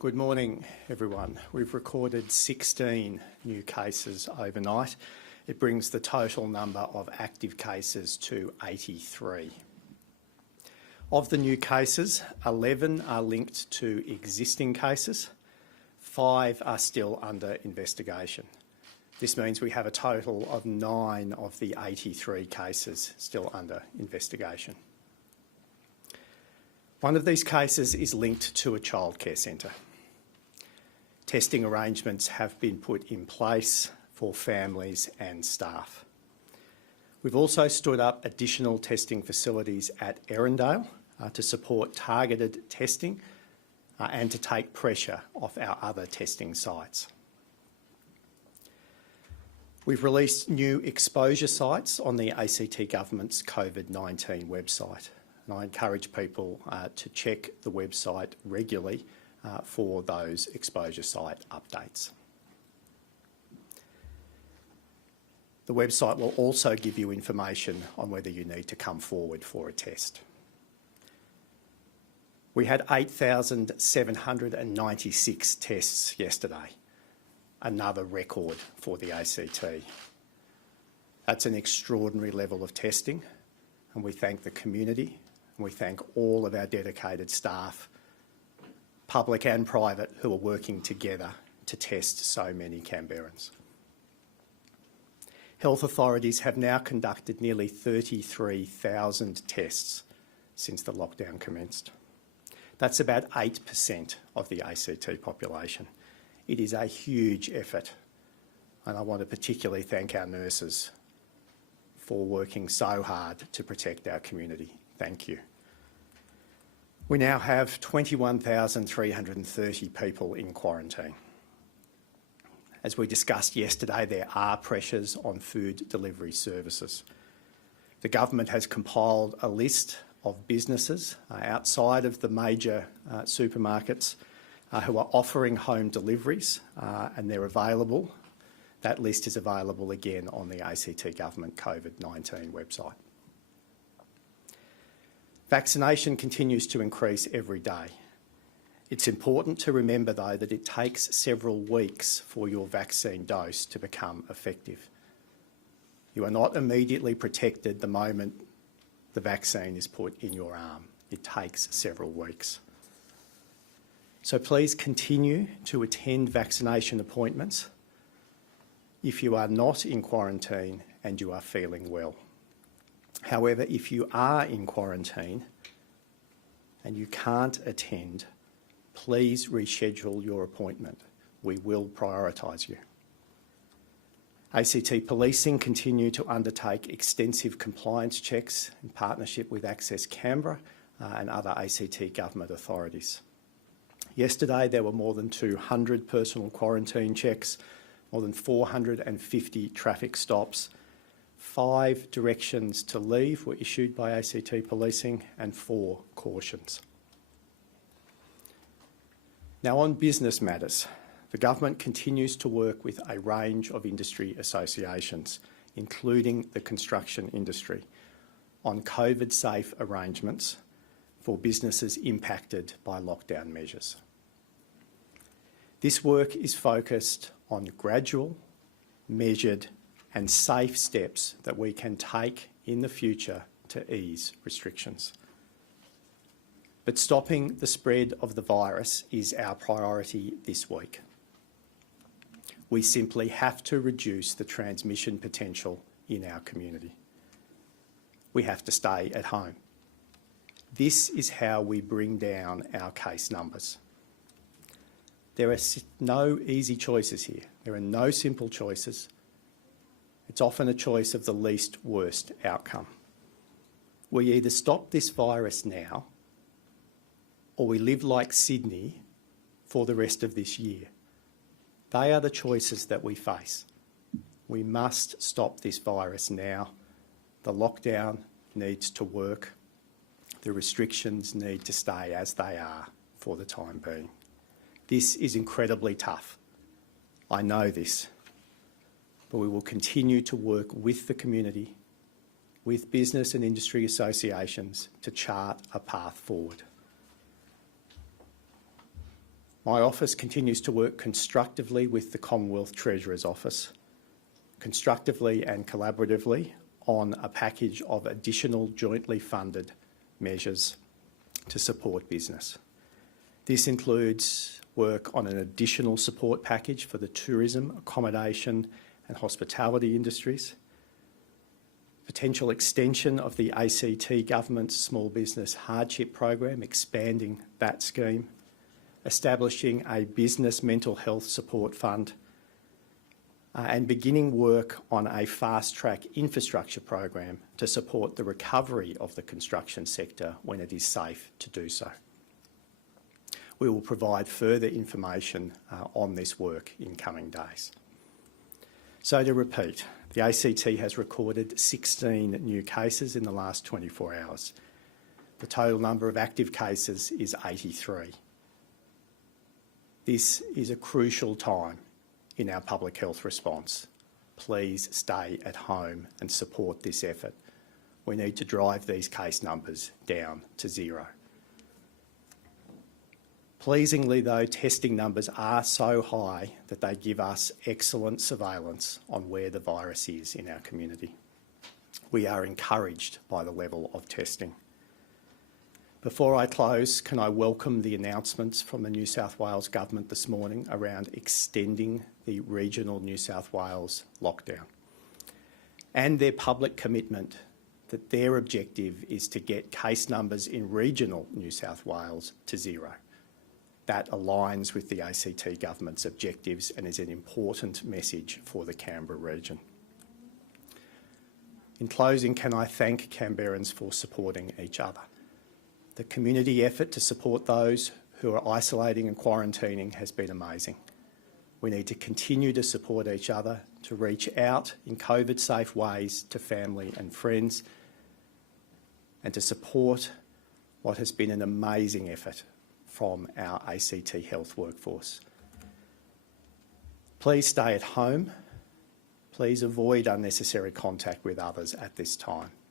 Good morning, everyone. We've recorded 16 new cases overnight. It brings the total number of active cases to 83. Of the new cases, 11 are linked to existing cases. 5 are still under investigation. This means we have a total of 9 of the 83 cases still under investigation. One of these cases is linked to a childcare centre. Testing arrangements have been put in place for families and staff. We've also stood up additional testing facilities at Erindale to support targeted testing and to take pressure off our other testing sites. We've released new exposure sites on the ACT Government's COVID-19 website, and I encourage people to check the website regularly for those exposure site updates. The website will also give you information on whether you need to come forward for a test. We had 8,796 tests yesterday, another record for the ACT. That's an extraordinary level of testing, and we thank the community and we thank all of our dedicated staff, public and private, who are working together to test so many Canberrans. Health authorities have now conducted nearly 33,000 tests since the lockdown commenced. That's about 8% of the ACT population. It is a huge effort, and I want to particularly thank our nurses for working so hard to protect our community. Thank you. We now have 21,330 people in quarantine. As we discussed yesterday, there are pressures on food delivery services. The government has compiled a list of businesses outside of the major supermarkets who are offering home deliveries, and they're available. That list is available again on the ACT Government COVID-19 website. Vaccination continues to increase every day. It's important to remember, though, that it takes several weeks for your vaccine dose to become effective. You are not immediately protected the moment the vaccine is put in your arm. It takes several weeks. So please continue to attend vaccination appointments if you are not in quarantine and you are feeling well. However, if you are in quarantine and you can't attend, please reschedule your appointment. We will prioritise you. ACT Policing continue to undertake extensive compliance checks in partnership with Access Canberra and other ACT government authorities. Yesterday there were more than 200 personal quarantine checks, more than 450 traffic stops, 5 directions to leave were issued by ACT Policing and 4 cautions. Now, on business matters, the government continues to work with a range of industry associations, including the construction industry, on COVID-safe arrangements for businesses impacted by lockdown measures. This work is focused on gradual, measured and safe steps that we can take in the future to ease restrictions. But stopping the spread of the virus is our priority this week. We simply have to reduce the transmission potential in our community. We have to stay at home. This is how we bring down our case numbers. There are no easy choices here. There are no simple choices. It's often a choice of the least worst outcome. We either stop this virus now or we live like Sydney for the rest of this year. They are the choices that we face. We must stop this virus now. The lockdown needs to work. The restrictions need to stay as they are for the time being. This is incredibly tough. I know this. But we will continue to work with the community, with business and industry associations to chart a path forward. My office continues to work constructively with the Commonwealth Treasurer's Office, constructively and collaboratively on a package of additional jointly funded measures to support business. This includes work on an additional support package for the tourism, accommodation and hospitality industries, potential extension of the ACT Government's Small Business Hardship Program, expanding that scheme, establishing a business mental health support fund, and beginning work on a fast-track infrastructure program to support the recovery of the construction sector when it is safe to do so. We will provide further information on this work in coming days. So to repeat, the ACT has recorded 16 new cases in the last 24 hours. The total number of active cases is 83. This is a crucial time in our public health response. Please stay at home and support this effort. We need to drive these case numbers down to zero. Pleasingly though, testing numbers are so high that they give us excellent surveillance on where the virus is in our community. We are encouraged by the level of testing. Before I close, can I welcome the announcements from the New South Wales Government this morning around extending the regional New South Wales lockdown and their public commitment that their objective is to get case numbers in regional New South Wales to zero. That aligns with the ACT Government's objectives and is an important message for the Canberra region. In closing, can I thank Canberrans for supporting each other? The community effort to support those who are isolating and quarantining has been amazing. We need to continue to support each other, to reach out in COVID-safe ways to family and friends, and to support what has been an amazing effort from our ACT Health workforce. Please stay at home. Please avoid unnecessary contact with others at this time.